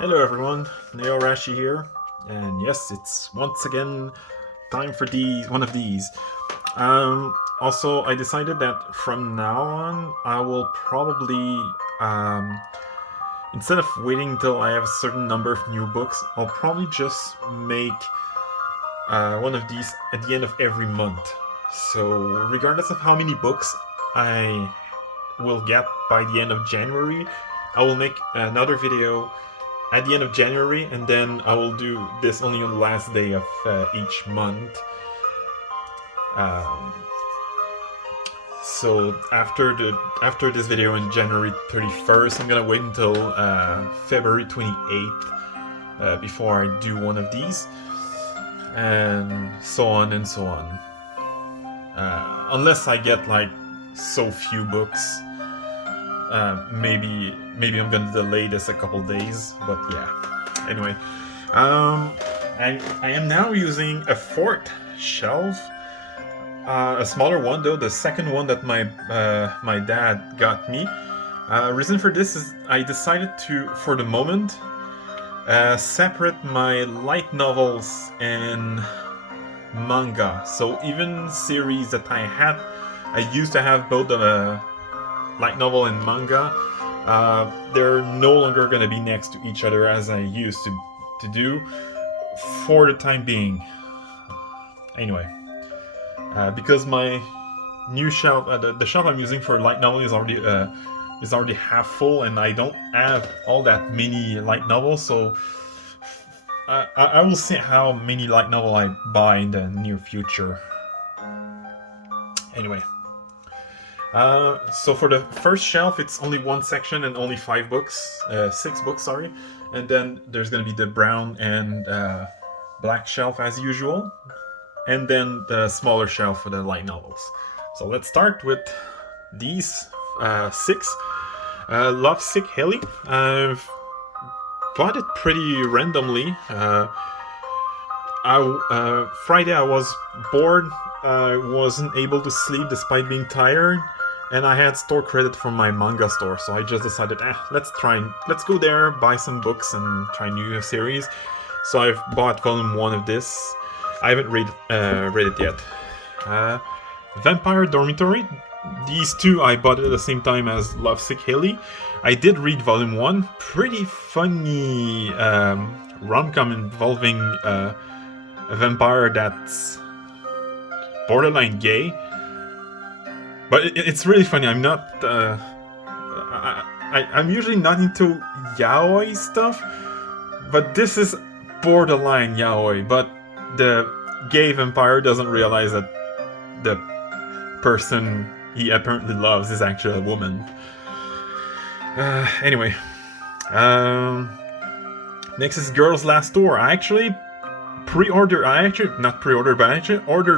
Hello everyone, Neorashi here, and yes, it's once again time for one of these. Also, I decided that from now on, I will probably, instead of waiting until I have a certain number of new books, I'll probably just make one of these at the end of every month. So, regardless of how many books I will get by the end of January, I will make another video at the end of January, and then I will do this only on the last day of each month. Um, so after this video on January 31st, I'm gonna wait until February 28th before I do one of these, and so on and so on. Unless I get like so few books. Maybe I'm gonna delay this a couple days, but yeah. Anyway, I am now using a fourth shelf, a smaller one though, the second one that my dad got me. Reason for this is I decided to, for the moment, separate my light novels and manga. So even series that I used to have both the light novel and manga, they're no longer going to be next to each other as I used to do for the time being. Anyway, because my new shelf, the shelf I'm using for light novel is already half full, and I don't have all that many light novels, so I will see how many light novel I buy in the near future. Anyway. So for the first shelf, it's only one section and only 6 books, sorry. And then there's gonna be the brown and black shelf as usual. And then the smaller shelf for the light novels. So let's start with these 6. Lovesick Haley. I've bought it pretty randomly. Friday I was bored. I wasn't able to sleep despite being tired, and I had store credit from my manga store, so I just decided, let's go there, buy some books, and try new series. So I've bought volume 1 of this. I haven't read it yet. Vampire Dormitory. These two I bought at the same time as Lovesick Haley. I did read volume 1. Pretty funny rom-com involving a vampire that's borderline gay, but it's really funny. I'm not I'm usually not into yaoi stuff, but this is borderline yaoi, but the gay vampire doesn't realize that the person he apparently loves is actually a woman. Anyway, next is Girls Last Tour. I actually ordered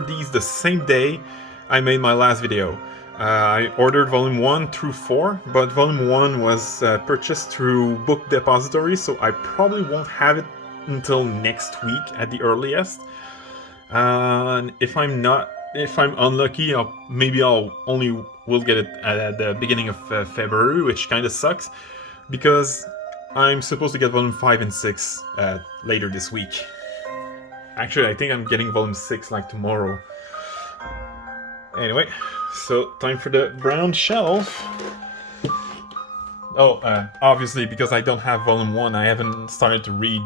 these the same day I made my last video. I ordered volume 1 through 4, but volume 1 was purchased through Book Depository, so I probably won't have it until next week at the earliest. And if I'm unlucky, I'll only will get it at the beginning of February, which kind of sucks, because I'm supposed to get volume 5 and 6 later this week. Actually, I think I'm getting volume 6 like tomorrow. Anyway, so time for the brown shelf. Obviously, because I don't have volume 1, I haven't started to read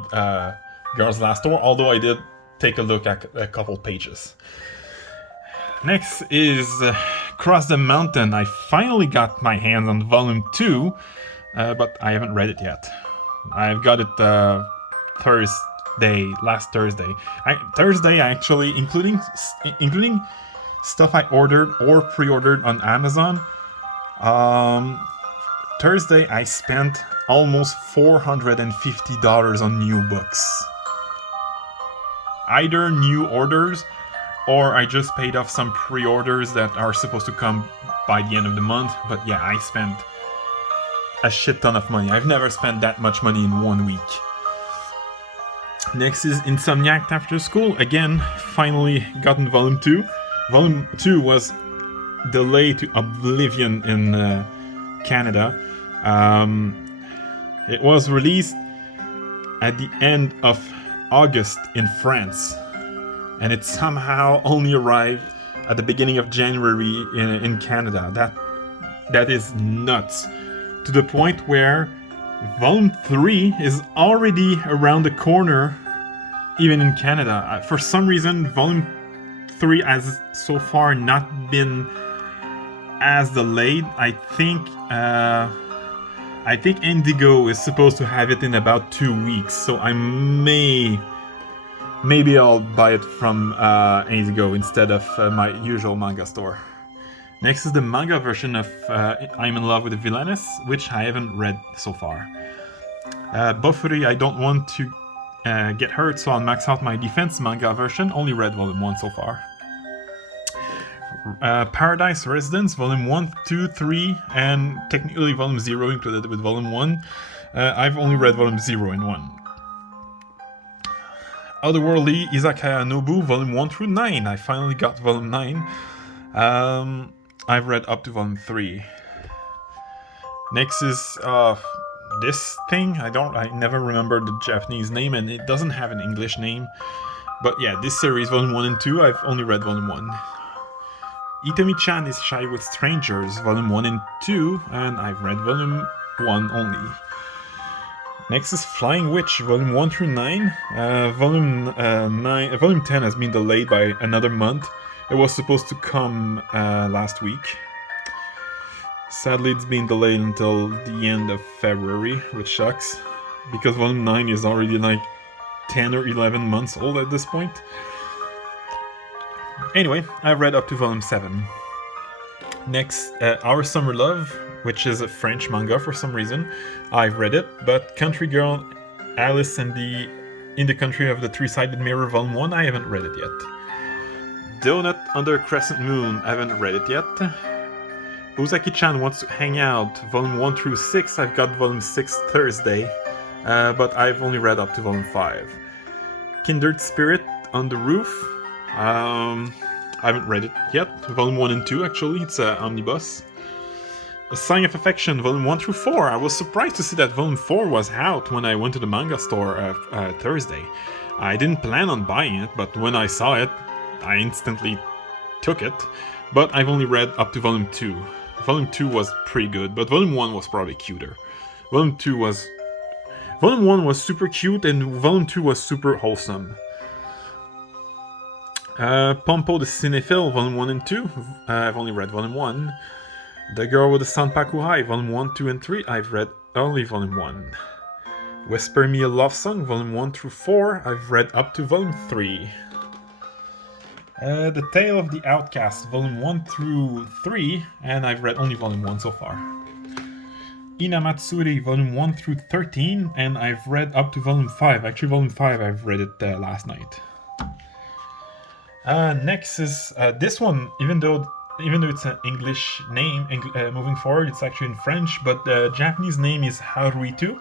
Girls Last Tour, although I did take a look at a couple pages. Next is Cross the Mountain. I finally got my hands on volume 2, but I haven't read it yet. I've got it last Thursday. Thursday actually, including stuff I ordered or pre-ordered on Amazon. Thursday I spent almost $450 on new books. Either new orders, or I just paid off some pre-orders that are supposed to come by the end of the month. But yeah, I spent a shit ton of money. I've never spent that much money in 1 week. Next is Insomniac After School. Again, finally gotten volume 2. Volume 2 was delayed to oblivion in Canada. It was released at the end of August in France, and it somehow only arrived at the beginning of January in Canada. That is nuts. To the point where Volume 3 is already around the corner, even in Canada. For some reason, Volume 3 has so far not been as delayed. I think Indigo is supposed to have it in about 2 weeks, so maybe I'll buy it from Indigo instead of my usual manga store. Next is the manga version of I'm in Love with a Villainess, which I haven't read so far. Bofuri, I don't want to get hurt, so I'll max out my defense manga version. Only read Volume 1 so far. Paradise Residence, Volume 1, 2, 3, and technically Volume 0 included with Volume 1. I've only read Volume 0 and 1. Otherworldly Izakaya Nobu, Volume 1 through 9. I finally got Volume 9. I've read up to Volume 3. Next is this thing. I never remember the Japanese name, and it doesn't have an English name. But yeah, this series, Volume 1 and 2, I've only read Volume 1. Itomi-chan is Shy with Strangers, Volume 1 and 2, and I've read Volume 1 only. Next is Flying Witch, Volume 1 through 9. Volume 10 has been delayed by another month. It was supposed to come last week. Sadly, it's been delayed until the end of February, which sucks, because Volume 9 is already like 10 or 11 months old at this point. Anyway, I've read up to Volume 7. Next, Our Summer Love, which is a French manga for some reason. I've read it, but Country Girl, Alice in the Country of the Three-Sided Mirror, Volume 1, I haven't read it yet. Donut Under a Crescent Moon, I haven't read it yet. Uzaki-chan Wants to Hang Out, Volume 1 through 6, I've got Volume 6 Thursday, but I've only read up to Volume 5. Kindred Spirit on the Roof, I haven't read it yet. Volume 1 and 2, actually, it's an omnibus. A Sign of Affection, Volume 1 through 4. I was surprised to see that Volume 4 was out when I went to the manga store Thursday. I didn't plan on buying it, but when I saw it, I instantly took it. But I've only read up to Volume 2. Volume 2 was pretty good, but Volume 1 was probably cuter. Volume 1 was super cute, and Volume 2 was super wholesome. Pompo the Cinephile, Volume 1 and 2. I've only read Volume 1. The Girl with the Sanpaku High, Volume 1, 2, and 3. I've read only Volume 1. Whisper Me a Love Song, Volume 1 through 4. I've read up to Volume 3. The Tale of the Outcast, Volume 1 through 3. And I've read only Volume 1 so far. Inamatsuri, Volume 1 through 13. And I've read up to Volume 5. Actually, Volume 5, I've read it last night. Next is this one, even though it's an English name, moving forward, it's actually in French, but the Japanese name is Haruitu.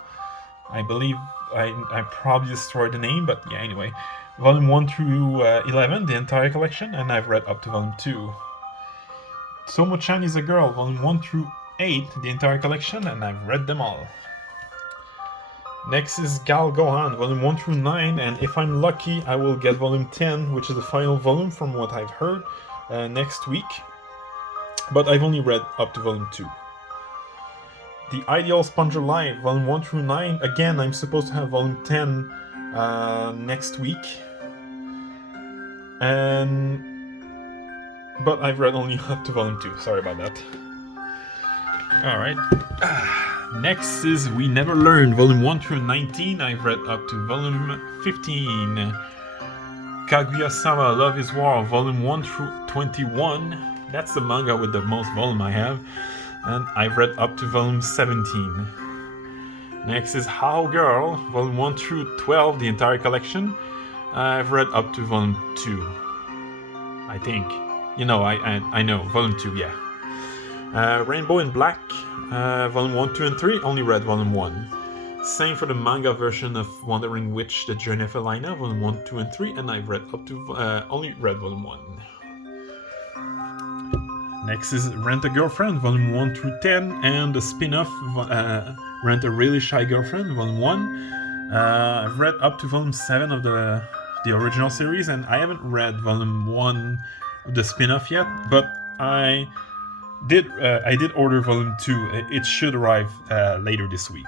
I believe I probably destroyed the name, but yeah, anyway. Volume 1 through 11, the entire collection, and I've read up to Volume 2. Tomo-chan is a Girl, Volume 1 through 8, the entire collection, and I've read them all. Next is Gal Gohan, Volume 1 through 9, and if I'm lucky, I will get Volume 10, which is the final volume from what I've heard, next week. But I've only read up to Volume 2. The Ideal Sponge Alive, Volume 1 through 9. Again, I'm supposed to have Volume 10 next week. But I've read only up to Volume 2. Sorry about that. Alright. Next is We Never Learn, Volume 1 through 19. I've read up to Volume 15. Kaguya-sama Love is War, Volume 1 through 21. That's the manga with the most volume I have. And I've read up to Volume 17. Next is How Girl, Volume 1 through 12, the entire collection. I've read up to Volume 2. I think. You know, I know. Volume 2, yeah. Rainbow in Black, Volume 1, 2, and 3. Only read Volume 1. Same for the manga version of Wandering Witch, The Journey of Elena, Volume 1, 2, and 3. And I've read up to... only read Volume 1. Next is Rent a Girlfriend, Volume 1 through 10, and the spin-off, Rent a Really Shy Girlfriend, Volume 1. I've read up to volume 7 of the original series, and I haven't read volume 1 of the spin-off yet, but I did order volume 2. It should arrive later this week.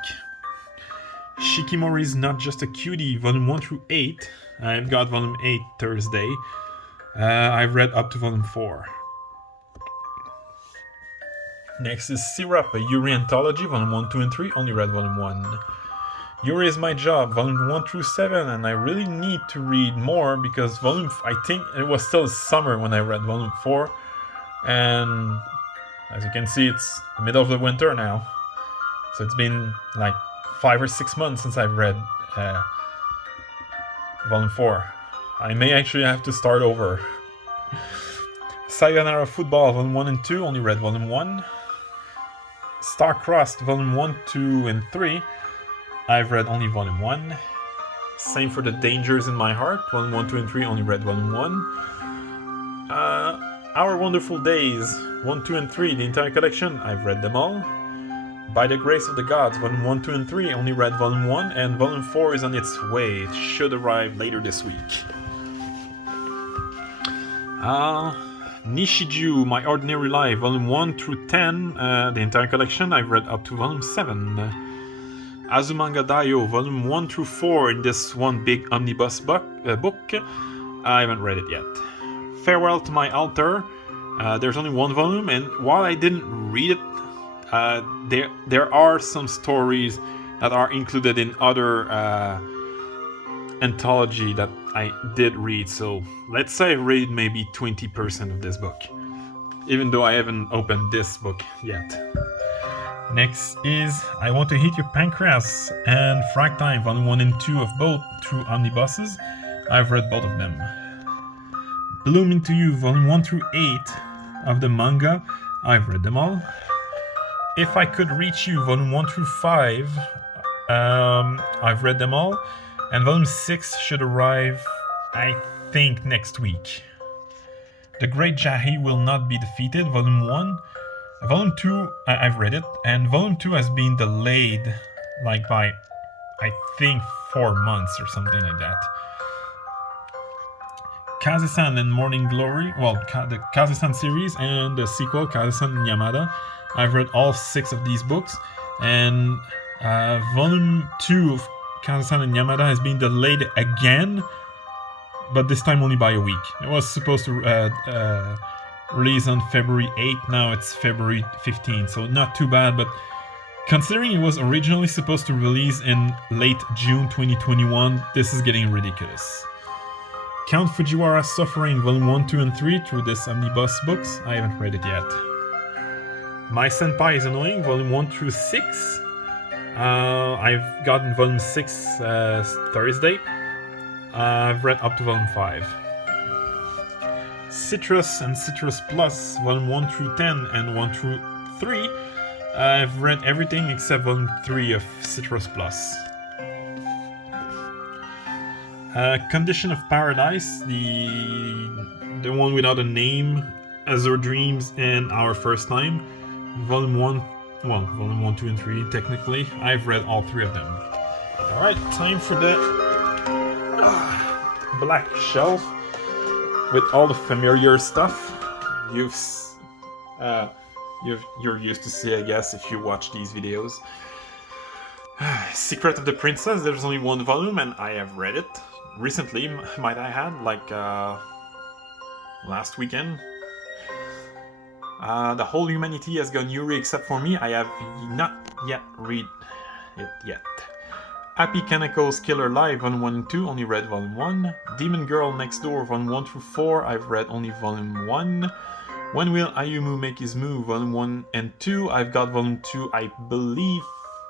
Shikimori is Not Just a Cutie, volume 1 through 8. I've got volume 8 Thursday. I've read up to volume 4. Next is Syrapha, Yuri Anthology, volume 1, 2, and 3. Only read volume 1. Yuri is My Job, volume 1 through 7, and I really need to read more because I think it was still summer when I read volume 4, and as you can see, it's the middle of the winter now, so it's been like 5 or 6 months since I've read volume 4. I may actually have to start over. Sayonara Football, volume 1 and 2, only read volume 1. Star-Crossed, volume 1, 2, and 3. I've read only volume 1. Same for The Dangers in My Heart, volume 1, 2, and 3, only read volume 1. Our Wonderful Days, 1, 2, and 3, the entire collection, I've read them all. By the Grace of the Gods, volume 1, 2, and 3, only read volume 1, and volume 4 is on its way. It should arrive later this week. Nishiju, My Ordinary Life, volume 1 through 10, the entire collection, I've read up to volume 7. Azumanga Daioh, volume 1 through 4 in this one big omnibus book. I haven't read it yet. Farewell to My Altar, there's only one volume, and while I didn't read it, there are some stories that are included in other anthology that I did read, so let's say I read maybe 20% of this book, even though I haven't opened this book yet. Next is I Want to Hit Your Pancreas and Frag Time, volume 1 and 2 of both through omnibuses. I've read both of them. Bloom Into You, volume 1 through 8 of the manga. I've read them all. If I Could Reach You, volume 1 through 5. I've read them all. And volume 6 should arrive, I think, next week. The Great Jahi Will Not Be Defeated, volume 1. Volume 2, I've read it, and volume 2 has been delayed like by, I think, 4 months or something like that. Kaze-san and Morning Glory, well, the Kaze-san series and the sequel, Kaze-san and Yamada. I've read all 6 of these books, and volume 2 of Kaze-san and Yamada has been delayed again, but this time only by a week. It was supposed to release on February 8th, now it's February 15th, so not too bad, but considering it was originally supposed to release in late June 2021, this is getting ridiculous. Count Fujiwara's Suffering, volume 1, 2, and 3 through this omnibus books. I haven't read it yet. My Senpai is Annoying, volume 1 through 6. I've gotten volume 6 Thursday. I've read up to volume 5. Citrus and Citrus Plus, volume 1 through 10 and 1 through 3. I've read everything except volume 3 of Citrus Plus. Condition of Paradise, the one without a name, Azure Dreams, and Our First Time. Volume 1, volume 1, 2, and 3, technically. I've read all 3 of them. Alright, time for the black shelf with all the familiar stuff you're used to see, I guess, if you watch these videos. Secret of the Princess, there's only 1 volume, and I have read it recently, might I add, like last weekend. The Whole Humanity Has Gone Yuri Except For Me, I have not yet read it yet. Happy Kaneko's Killer Live, volume 1 and 2, only read volume 1. Demon Girl Next Door, volume 1 through 4, I've read only volume 1. When Will Ayumu Make His Move, volume 1 and 2, I've got volume 2, I believe,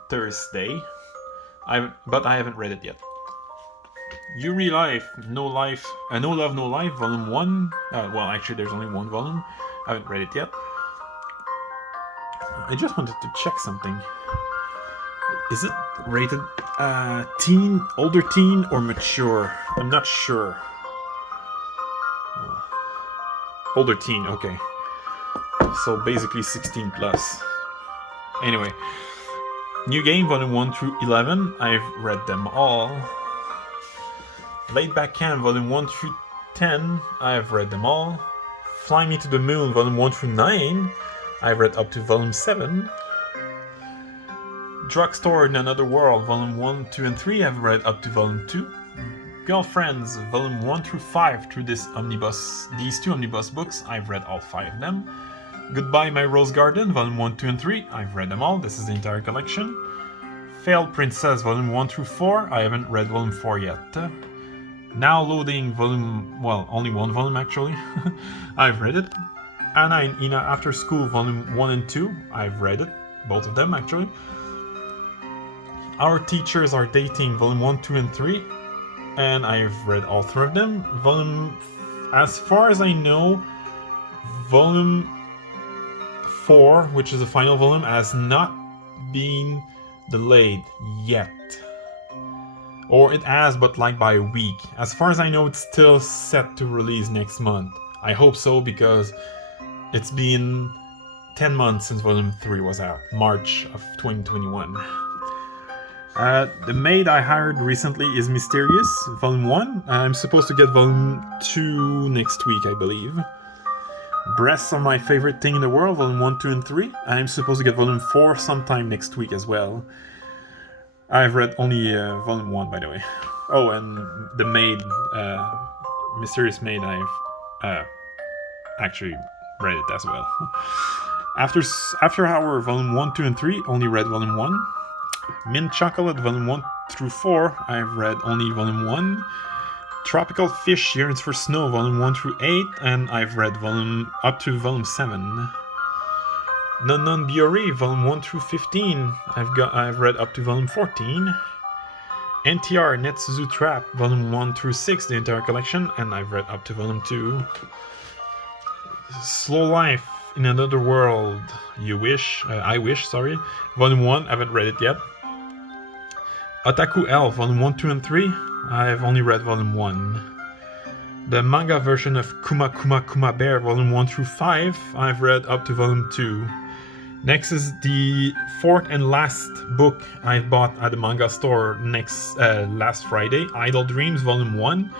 Thursday. But I haven't read it yet. Yuri Life, No Love, No Life, volume 1. Well, actually, there's only 1 volume. I haven't read it yet. I just wanted to check something. Is it rated teen, older teen, or mature? I'm not sure. Older teen, okay. So basically 16 plus. Anyway, New Game, Volume 1 through 11, I've read them all. Laid Back Camp, Volume 1 through 10, I've read them all. Fly Me to the Moon, Volume 1 through 9, I've read up to Volume 7. Drugstore in Another World, Volume 1, 2, and 3, I've read up to Volume 2. Girlfriends, Volume 1 through 5, through these two omnibus books, I've read all 5 of them. Goodbye My Rose Garden, Volume 1, 2, and 3, I've read them all, this is the entire collection. Failed Princess, Volume 1 through 4, I haven't read Volume 4 yet. Now Loading, only one volume actually, I've read it. Anna and Ina After School, Volume 1 and 2, I've read it, both of them actually. Our Teachers Are Dating, Volume 1, 2, and 3, and I've read all 3 of them. As far as I know, Volume 4, which is the final volume, has not been delayed yet. Or it has, but like by a week. As far as I know, it's still set to release next month. I hope so, because it's been 10 months since Volume 3 was out, March of 2021. The maid I hired recently is Mysterious, Volume 1. I'm supposed to get Volume 2 next week, I believe. Breasts Are My Favorite Thing in the World, Volume 1, 2, and 3. I'm supposed to get Volume 4 sometime next week as well. I've read only Volume 1, by the way. Oh, and the maid, Mysterious Maid, I've actually read it as well. After Hour, Volume 1, 2, and 3, only read Volume 1. Mint Chocolate, Volume 1 through 4, I've read only Volume 1. Tropical Fish Yearns for Snow, Volume 1 through 8, and I've read up to Volume 7. Non Biore, Volume 1 through 15, I've read up to Volume 14. NTR Netsuzu Trap, Volume 1 through 6, the entire collection, and I've read up to Volume 2. Slow Life in Another World, I Wish, Volume 1, I haven't read it yet. Otaku Elf, Volume 1, 2, and 3, I've only read Volume 1. The manga version of Kuma Kuma Kuma Bear, Volume 1 through 5, I've read up to Volume 2. Next is the 4th and last book I bought at the manga store last Friday, Idle Dreams, Volume 1.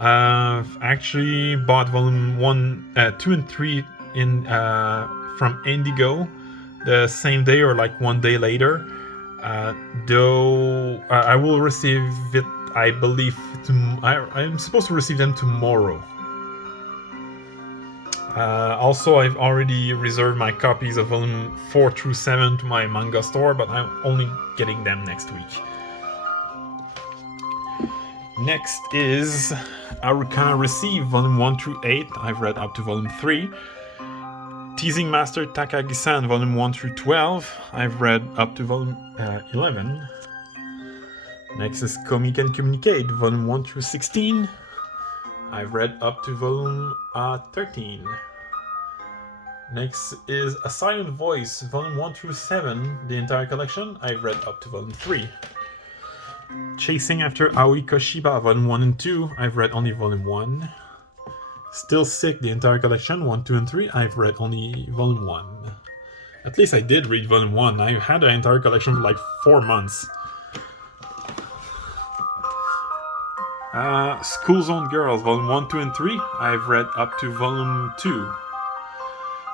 I've actually bought Volume 1, 2, and 3 from Indigo the same day or like one day later. Though I will receive it, I believe, I'm supposed to receive them tomorrow. Also, I've already reserved my copies of Volume 4 through 7 to my manga store, but I'm only getting them next week. Next is Arukana Receive, Volume 1 through 8. I've read up to Volume 3. Teasing Master Takagi-san, Volume 1 through 12. I've read up to Volume 11. Next is Komi Can Communicate, Volume 1 through 16. I've read up to Volume 13. Next is A Silent Voice, Volume 1 through 7, the entire collection. I've read up to Volume 3. Chasing After Aoi Koshiba, Volume 1 and 2. I've read only Volume 1. Still Sick, the entire collection, 1, 2, and 3. I've read only Volume 1. At least I did read Volume 1. I had the entire collection for like 4 months. School Zone Girls, Volume 1, 2, and 3. I've read up to Volume 2.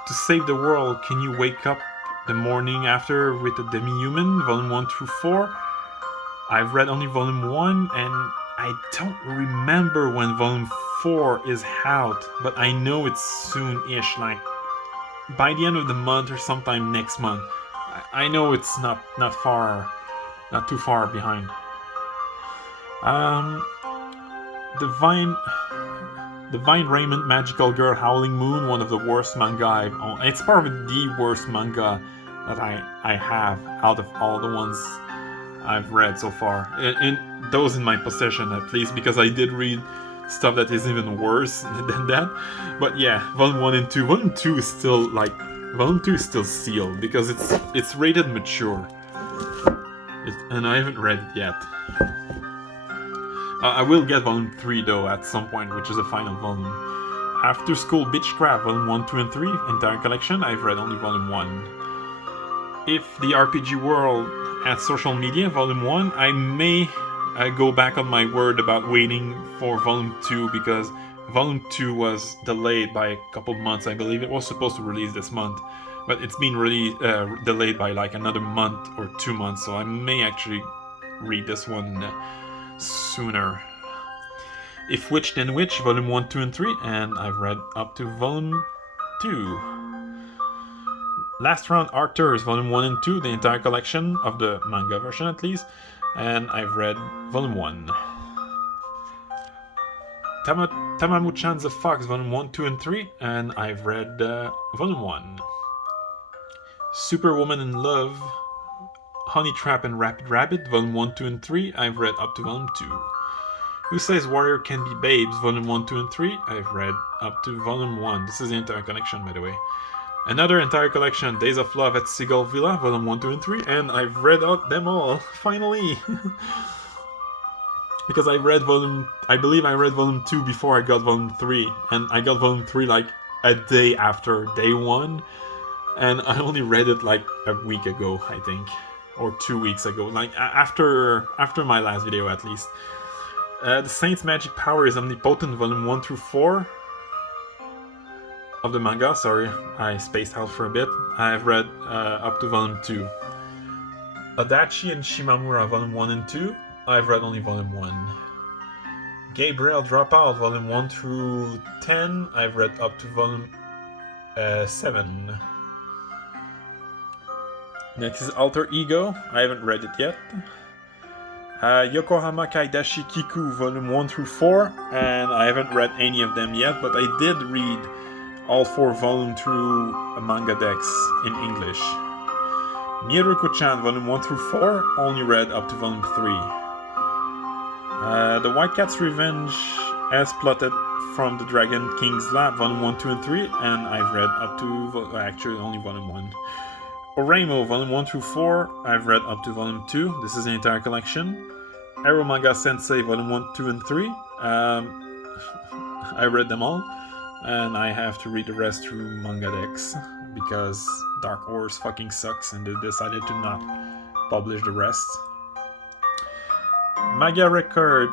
To Save the World, Can You Wake Up the Morning After with a Demi-Human, Volume 1 through 4. I've read only Volume 1, and I don't remember when Volume 4 is out, but I know it's soon-ish, like by the end of the month or sometime next month. I know it's not too far behind. Divine Raiment, Magical Girl, Howling Moon, one of the worst manga I've owned. It's probably the worst manga that I have out of all the ones I've read so far. Those in my possession, at least, because I did read stuff that is even worse than that. But yeah, Volume 1 and 2. Volume 2 is still sealed because it's rated mature. And I haven't read it yet. I will get Volume 3 though at some point, which is a final volume. After School Bitchcraft, Volume 1, 2, and 3, entire collection. I've read only Volume 1. If the RPG World at social media, Volume 1. I may go back on my word about waiting for Volume 2 because Volume 2 was delayed by a couple months. I believe it was supposed to release this month, but it's been really delayed by like another month or 2 months, so I may actually read this one sooner. If Which Then Which, Volume 1, 2, and 3, and I've read up to Volume 2. Last Round Arthurs, Volume 1 and 2, the entire collection of the manga version at least, and I've read Volume 1. Tamamu-chan's The Fox, Volume 1, 2, and 3, and I've read Volume 1. Superwoman in Love, Honey Trap and Rapid Rabbit, Volume 1, 2, and 3, I've read up to Volume 2. Who Says Warrior Can Be Babes, Volume 1, 2, and 3, I've read up to Volume 1. This is the entire collection, by the way. Another entire collection, Days of Love at Seagull Villa, Volume 1, 2, and 3, and I've read out them all, finally! Because I believe I read Volume 2 before I got Volume 3, and I got Volume 3 like a day after day 1, and I only read it like a week ago, I think, or 2 weeks ago, like after my last video at least. The Saint's Magic Power is Omnipotent, Volume 1 through 4 of the manga. Sorry, I spaced out for a bit. I've read up to Volume 2. Adachi and Shimamura, Volume 1 and 2. I've read only Volume 1. Gabriel Dropout, Volume 1 through 10. I've read up to Volume 7. Next is Alter Ego. I haven't read it yet. Yokohama Kaidashi Kiku, Volume 1 through 4, and I haven't read any of them yet, but I did read all 4 volumes through a manga dex in English. Miruko-chan, Volume 1 through 4, only read up to Volume 3. The White Cat's Revenge, as plotted from the Dragon King's Lab, Volume 1, 2, and 3, and I've read up to, actually only Volume 1. Oreimo, Volume 1 through 4, I've read up to Volume 2, this is the entire collection. Arrow Manga Sensei, Volume 1, 2, and 3, I read them all, and I have to read the rest through Manga Dex, because Dark Horse fucking sucks and they decided to not publish the rest. Maga Record,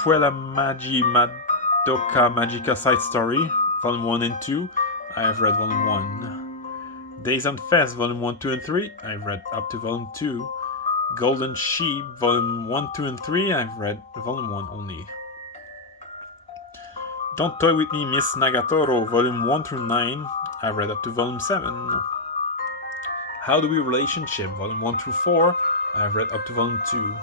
Puella Magi Madoka Magica Side Story, Volume 1 and 2, I have read Volume 1. Days on Fest, Volume 1, 2, and 3, I've read up to Volume 2. Golden Sheep, Volume 1, 2, and 3, I've read Volume 1 only. Don't Toy With Me, Miss Nagatoro, Volume 1 through 9, I've read up to Volume 7. How Do We Relationship, Volume 1 through 4, I've read up to Volume 2.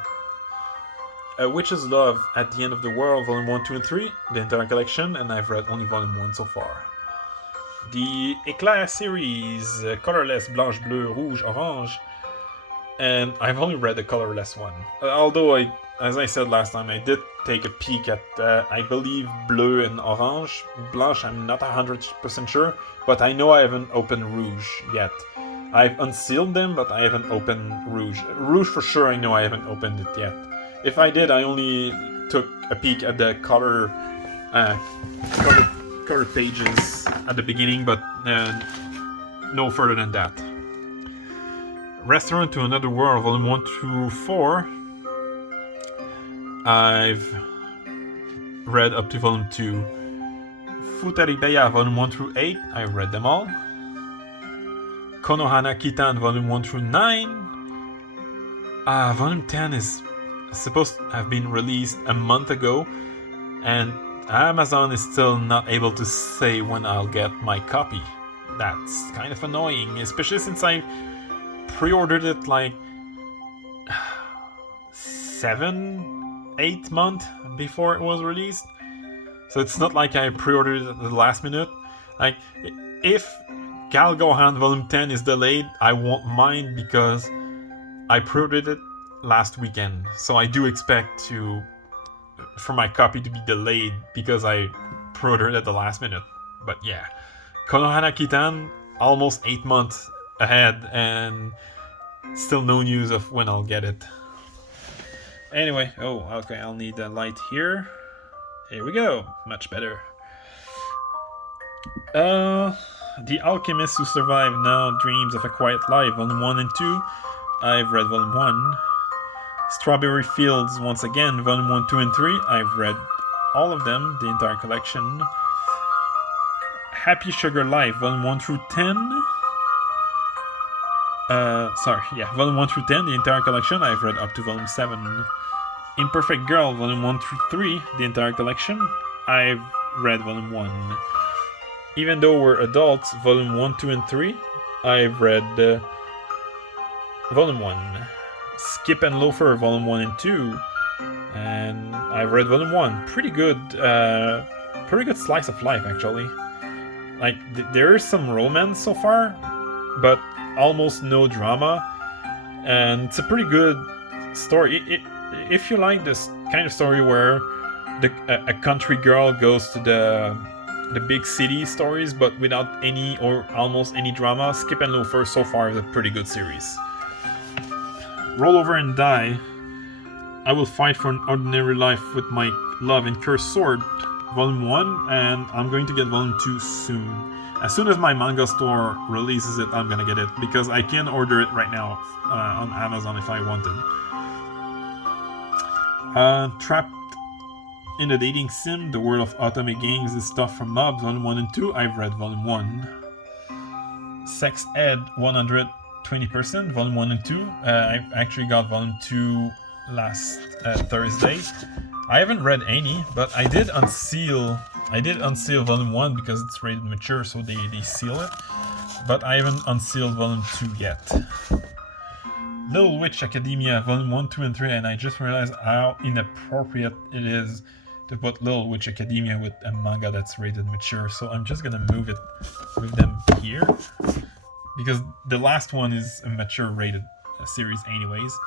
A Witch's Love, At the End of the World, Volume 1, 2, and 3, the entire collection, and I've read only Volume 1 so far. The Eclair series, Colorless, Blanche, Bleu, Rouge, Orange, and I've only read the colorless one. Although, as I said last time, I did take a peek at, I believe, Bleu and Orange. Blanche, I'm not 100% sure, but I know I haven't opened Rouge yet. I've unsealed them, but I haven't opened Rouge. Rouge, for sure, I know I haven't opened it yet. If I did, I only took a peek at the color pages at the beginning, but no further than that. Restaurant to Another World, Volume 1 through 4. I've read up to Volume 2. Futaribeya, Volume 1 through 8. I've read them all. Konohana Kitan, Volume 1 through 9. Volume 10 is supposed to have been released a month ago, and Amazon is still not able to say when I'll get my copy. That's kind of annoying, especially since I pre-ordered it like 7-8 months before it was released. So it's not like I pre-ordered it at the last minute. Like, if Gal Gohan Volume 10 is delayed, I won't mind because I pre-ordered it last weekend. So I do expect for my copy to be delayed because I pre-ordered at the last minute. But yeah, Konohana Kitan, almost 8 months ahead and still no news of when I'll get it. Anyway, okay, I'll need a light here. Here we go, much better. The Alchemist Who Survived Now Dreams of a Quiet Life, Volume 1 and 2. I've read Volume 1. Strawberry Fields, once again, Volume 1, 2, and 3. I've read all of them, the entire collection. Happy Sugar Life, Volume 1 through 10. Volume 1 through 10, the entire collection. I've read up to Volume 7. Imperfect Girl, Volume 1 through 3, the entire collection. I've read Volume 1. Even Though We're Adults, Volume 1, 2, and 3. I've read Volume 1. Skip and Loafer, Volume 1 and 2. And I've read Volume 1. Pretty good slice of life, actually. Like, there is some romance so far, but almost no drama. And it's a pretty good story. If you like this kind of story where a country girl goes to the big city stories, but without any or almost any drama, Skip and Loafer so far is a pretty good series. Roll Over and Die. I Will Fight for an Ordinary Life with My Love and Cursed Sword, Volume 1, and I'm going to get Volume 2 soon. As soon as my manga store releases it, I'm gonna get it, because I can order it right now on Amazon if I wanted. Trapped in a Dating Sim, The World of Otome Gangs is Stuff from Mobs, Volume 1 and 2. I've read Volume 1. Sex Ed 120%, Volume 1 and 2. I actually got Volume 2 last Thursday. I haven't read any, but I did unseal Volume 1 because it's rated mature, so they seal it. But I haven't unsealed Volume 2 yet. Little Witch Academia, Volume 1, 2, and 3, and I just realized how inappropriate it is to put Little Witch Academia with a manga that's rated mature, so I'm just gonna move them here, because the last one is a mature rated series anyways.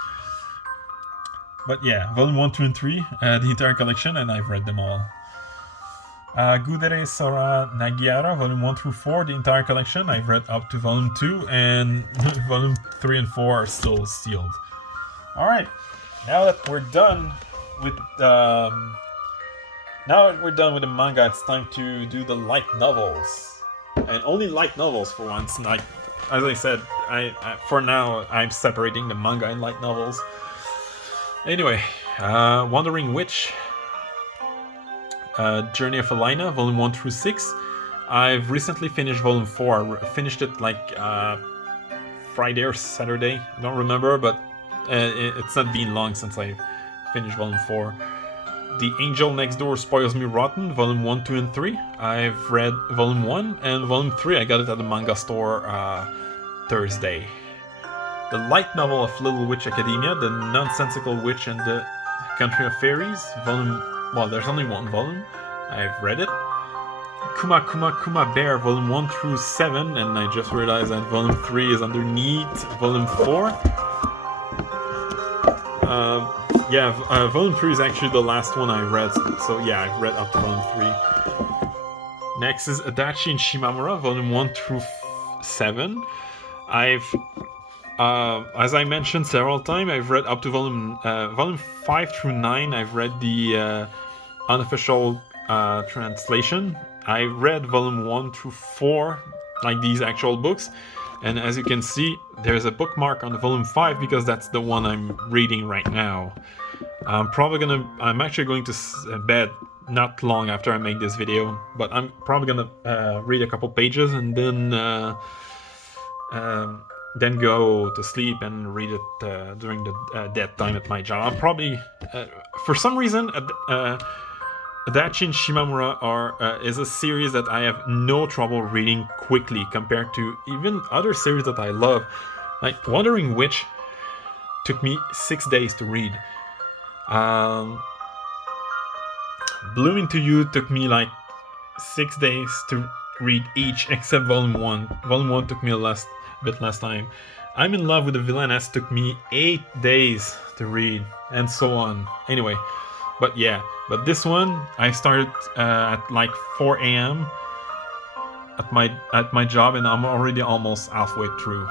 But yeah, Volume 1, 2, and 3, the entire collection, and I've read them all. Gudere Sora Nagiara, Volume 1 through 4, the entire collection. I've read up to Volume 2, and Volume 3 and 4 are still sealed. Alright, now that we're done with the manga, it's time to do the light novels. And only light novels for once. Like, as I said, for now, I'm separating the manga and light novels. Anyway, Wandering Witch, Journey of Elena, Volume 1 through 6. I've recently finished Volume 4. I finished it like Friday or Saturday. I don't remember, but it's not been long since I finished Volume 4. The Angel Next Door Spoils Me Rotten, Volume 1, 2, and 3. I've read Volume 1, and Volume 3 I got it at the manga store Thursday. The light novel of Little Witch Academia, The Nonsensical Witch and the Country of Fairies, there's only one volume. I've read it. Kuma Kuma Kuma Bear, Volume 1 through 7, and I just realized that Volume 3 is underneath Volume 4. Volume 3 is actually the last one I read, so yeah, I've read up to Volume 3. Next is Adachi and Shimamura, Volume 1 through 7. As I mentioned several times, I've read up to Volume 5 through 9. I've read the unofficial translation. I read Volume 1 through 4, like these actual books. And as you can see, there's a bookmark on the Volume 5 because that's the one I'm reading right now. I'm actually going to bed not long after I make this video, but I'm probably gonna read a couple pages and then go to sleep and read it during the dead time at my job. I'm probably, for some reason, Adachi and Shimamura is a series that I have no trouble reading quickly compared to even other series that I love. Like Wandering Witch took me 6 days to read. Blooming to You took me like 6 days to read each, except Volume 1. Volume 1 took me a bit less time. I'm in Love with the Villainess took me 8 days to read, and so on. Anyway, but this one I started at like 4 a.m. at my job, and I'm already almost halfway through.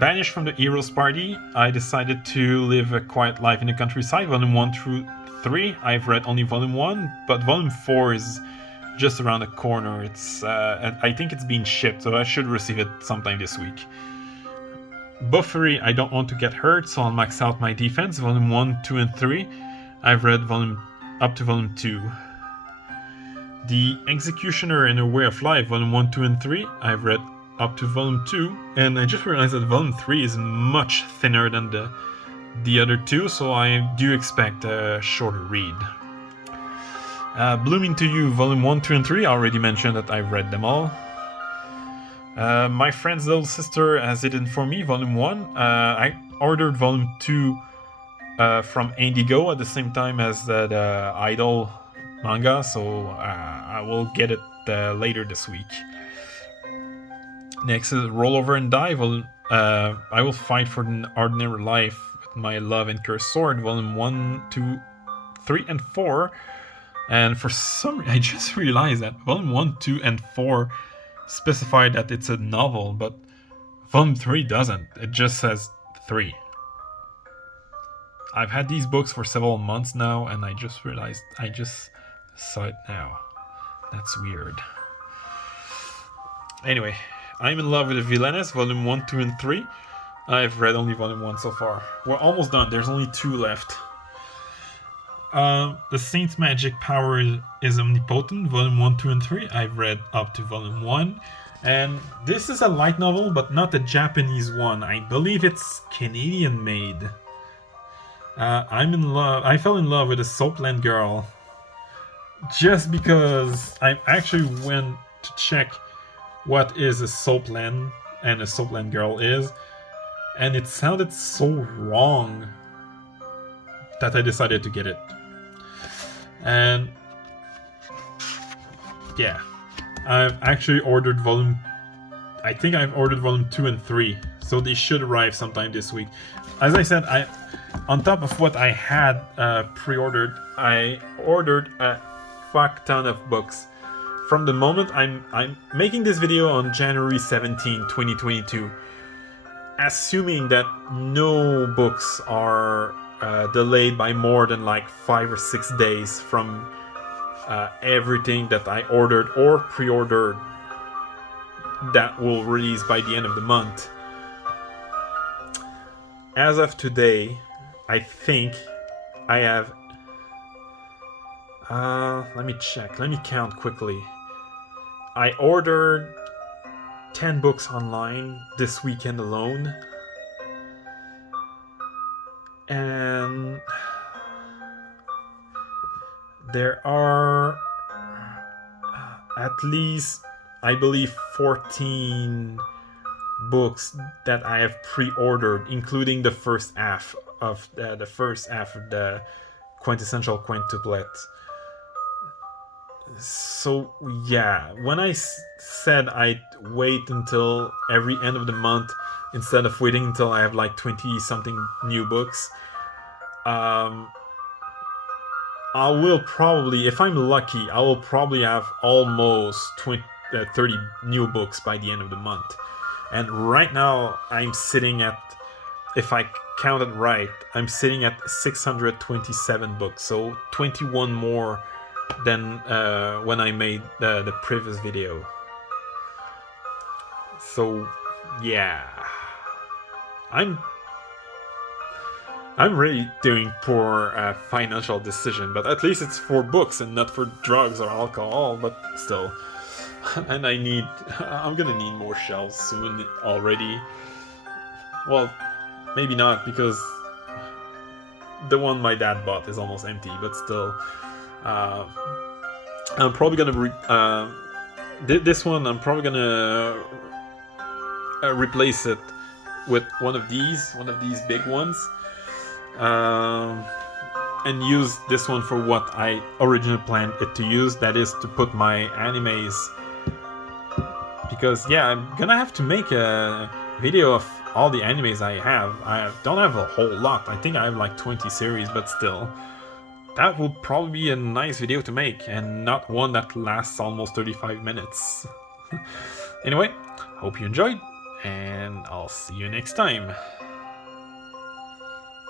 Banished from the Heroes Party, I decided to live a quiet life in the countryside, Volume 1 through 3. I've read only Volume 1, but Volume 4 is just around the corner. I think it's being shipped, so I should receive it sometime this week. Buffery, I don't want to get hurt, so I'll max out my defense. Volume 1, 2, and 3. I've read up to Volume 2. The Executioner and Her Way of Life, Volume 1, 2, and 3. I've read up to Volume 2. And I just realized that Volume 3 is much thinner than the other two, so I do expect a shorter read. Blooming to You, Volume 1, 2, and 3. I already mentioned that I've read them all. My Friend's Little Sister Has It In For Me, Volume 1. I ordered Volume 2 from Indigo at the same time as the Idol manga, so I will get it later this week. Next is Roll Over and Die. I Will Fight for an Ordinary Life with My Love and Cursed Sword, Volume 1, 2, 3, and 4. And for some reason, I just realized that Volume 1, 2, and 4 specify that it's a novel, but Volume 3 doesn't. It just says 3. I've had these books for several months now, and I just realized I just saw it now. That's weird. Anyway, I'm in Love with a Villainess, Volume 1, 2, and 3. I've read only Volume 1 so far. We're almost done. There's only 2 left. The Saint's Magic Power is Omnipotent, Volume 1, 2, and 3. I've read up to Volume 1. And this is a light novel, but not a Japanese one. I believe it's Canadian made. I'm in love. I fell in love with a Soapland girl. Just because I actually went to check what is a Soapland and a Soapland girl is. And it sounded so wrong that I decided to get it. And yeah, I've actually ordered I think I've ordered Volume 2 and 3, so they should arrive sometime this week. As I said, on top of what I had pre-ordered, I ordered a fuck ton of books. From the moment I'm making this video on January 17, 2022, assuming that no books are delayed by more than like 5 or 6 days from everything that I ordered or pre-ordered that will release by the end of the month. As of today, I think I have let me check, let me count quickly. I ordered 10 books online this weekend alone. And there are at least, I believe, 14 books that I have pre-ordered, including the first half of the quintessential quintuplet. So yeah, when I said I'd wait until every end of the month instead of waiting until I have like 20 something new books, I will probably, if I'm lucky, I will probably have almost 30 new books by the end of the month. And right now I'm sitting at, if I counted right, I'm sitting at 627 books, so 21 more than when I made the previous video. So yeah, I'm really doing poor financial decision, but at least it's for books and not for drugs or alcohol, but still. And I'm gonna need more shelves soon already. Well, maybe not, because the one my dad bought is almost empty, but still. I'm probably gonna this one I'm probably gonna replace it with one of these big ones, and use this one for what I originally planned it to use, that is to put my animes. Because yeah, I'm gonna have to make a video of all the animes I have. I don't have a whole lot. I think I have like 20 series, but still. That would probably be a nice video to make, and not one that lasts almost 35 minutes. Anyway, hope you enjoyed, and I'll see you next time.